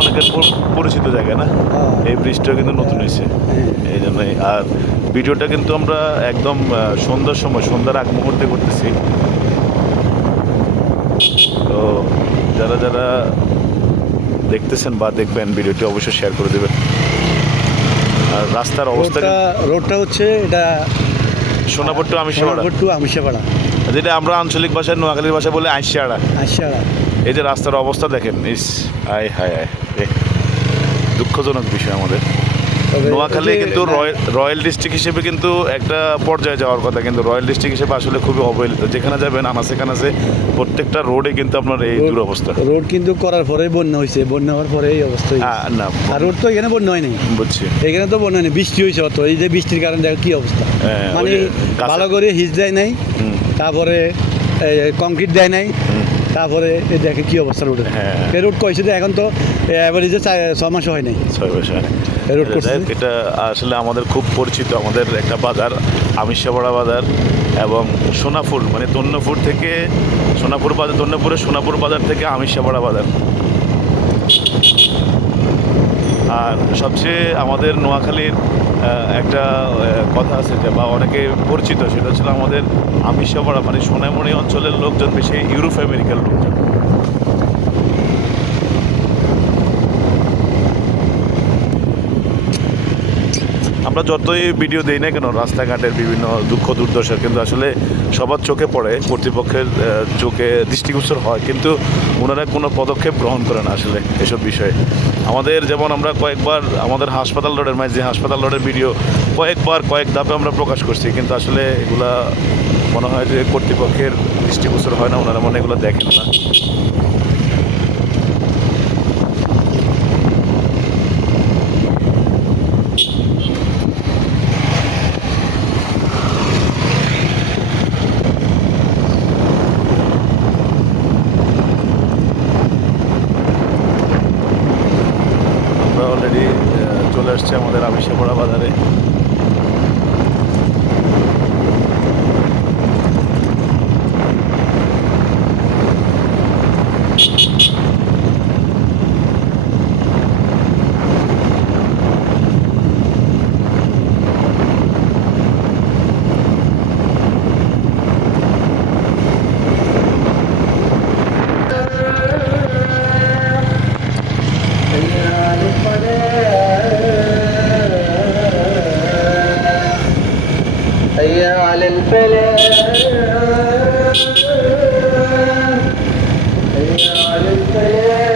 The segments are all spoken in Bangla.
অনেকের পরিচিত জায়গা না? হ্যাঁ। এই ব্রিজটাও কিন্তু নতুন হয়েছে। এই জন্যই। আর ভিডিওটা কিন্তু আমরা একদম সন্ধ্যার সময় সন্ধ্যার আগ মুহূর্তে করতেছি। তো যারা যারা দেখতেছেন বা দেখবেন ভিডিওটি অবশ্যই শেয়ার করে দেবেন। আর রাস্তার অবস্থা রোডটা হচ্ছে এটা সোনাপুর টু আমিষাপাড়া। সোনাপুর টু আমিষাপাড়া। যেটা আমরা আঞ্চলিক ভাষায় নোয়াখালীর ভাষায় বলে আইসিয়াড়া এই যে রাস্তার অবস্থা দেখেন ইস আয় হায় হায় এ, দুঃখজনক বিষয় আমাদের। নোয়াখালী কিন্তু রয়্যাল রয়্যাল ডিস্ট্রিক্ট হিসেবে কিন্তু একটা পর্যায়ে যাওয়ার কথা কিন্তু রয়্যাল ডিস্ট্রিক্ট হিসেবে আসলে খুবই অবহেলিত যেখানে যাবেন আনাসে কানাসে প্রত্যেকটা রোডে কিন্তু আপনার এই দুরবস্থা। রোড কিন্তু করার পরেই বন্যা হয়েছে বন্যা হওয়ার পরে এই অবস্থা না আর রোড তো এখানে বন্যা হয়নি বুঝছি। এখানে তো বন্যা হয়নি বৃষ্টি হয়েছে অত এই যে বৃষ্টির কারণে দেখো কি অবস্থা? হ্যাঁ, মানে ভালো করে হিজ দেয় নাই তারপরে কংক্রিট দেয় নাই। তারপরে এই দেখে কি অবস্থা রোডের হ্যাঁ। রোড কইছে যে এখন তো অ্যাভারেজে ছ মাস হয় নাই। ছয় বছর হয় রোড করছে। এটা আসলে আমাদের খুব পরিচিত আমাদের একটা বাজার আমিষাপাড়া বাজার এবং সোনাপুর মানে তন্নপুর থেকে সোনাপুর বাজার তন্নপুরের সোনাপুর বাজার থেকে আমিষাপাড়া বাজার। আর সবচেয়ে আমাদের নোয়াখালীর একটা কথা আছে যে, বা অনেকে পরিচিত, সেটা ছিল আমাদের আমিষাপাড়া মানে সোনামণি অঞ্চলের লোকজন বেশি ইউরোপ আমেরিকার লোকজন। আমরা যতই ভিডিও দেই না কেন, রাস্তাঘাটের বিভিন্ন দুঃখ, দুর্দশার কিন্তু আসলে সবার চোখে পড়ে, কর্তৃপক্ষের চোখে দৃষ্টিগোচর হয়, কিন্তু ওনারা কোনো পদক্ষেপ গ্রহণ করে না আসলে এসব বিষয়ে। আমাদের যেমন আমরা কয়েকবার আমাদের হাসপাতাল রোডের মানে যে হাসপাতাল রোডের ভিডিও কয়েকবার, কয়েক ধাপে আমরা প্রকাশ করছি, কিন্তু আসলে এগুলা মনে হয় যে কর্তৃপক্ষের দৃষ্টিগোচর হয় না, ওনারা মনে এগুলো দেখেন না আমরা অলরেডি চলে আসছে আমাদের আমিষাপাড়া বাজারে। على الفلاح هيا على الفلاح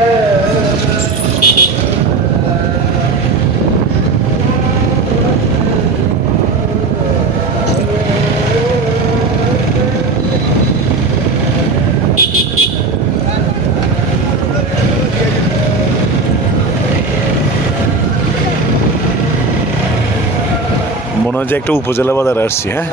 মনে হয় যে একটা উপজেলা বাজারে আসছি হ্যাঁ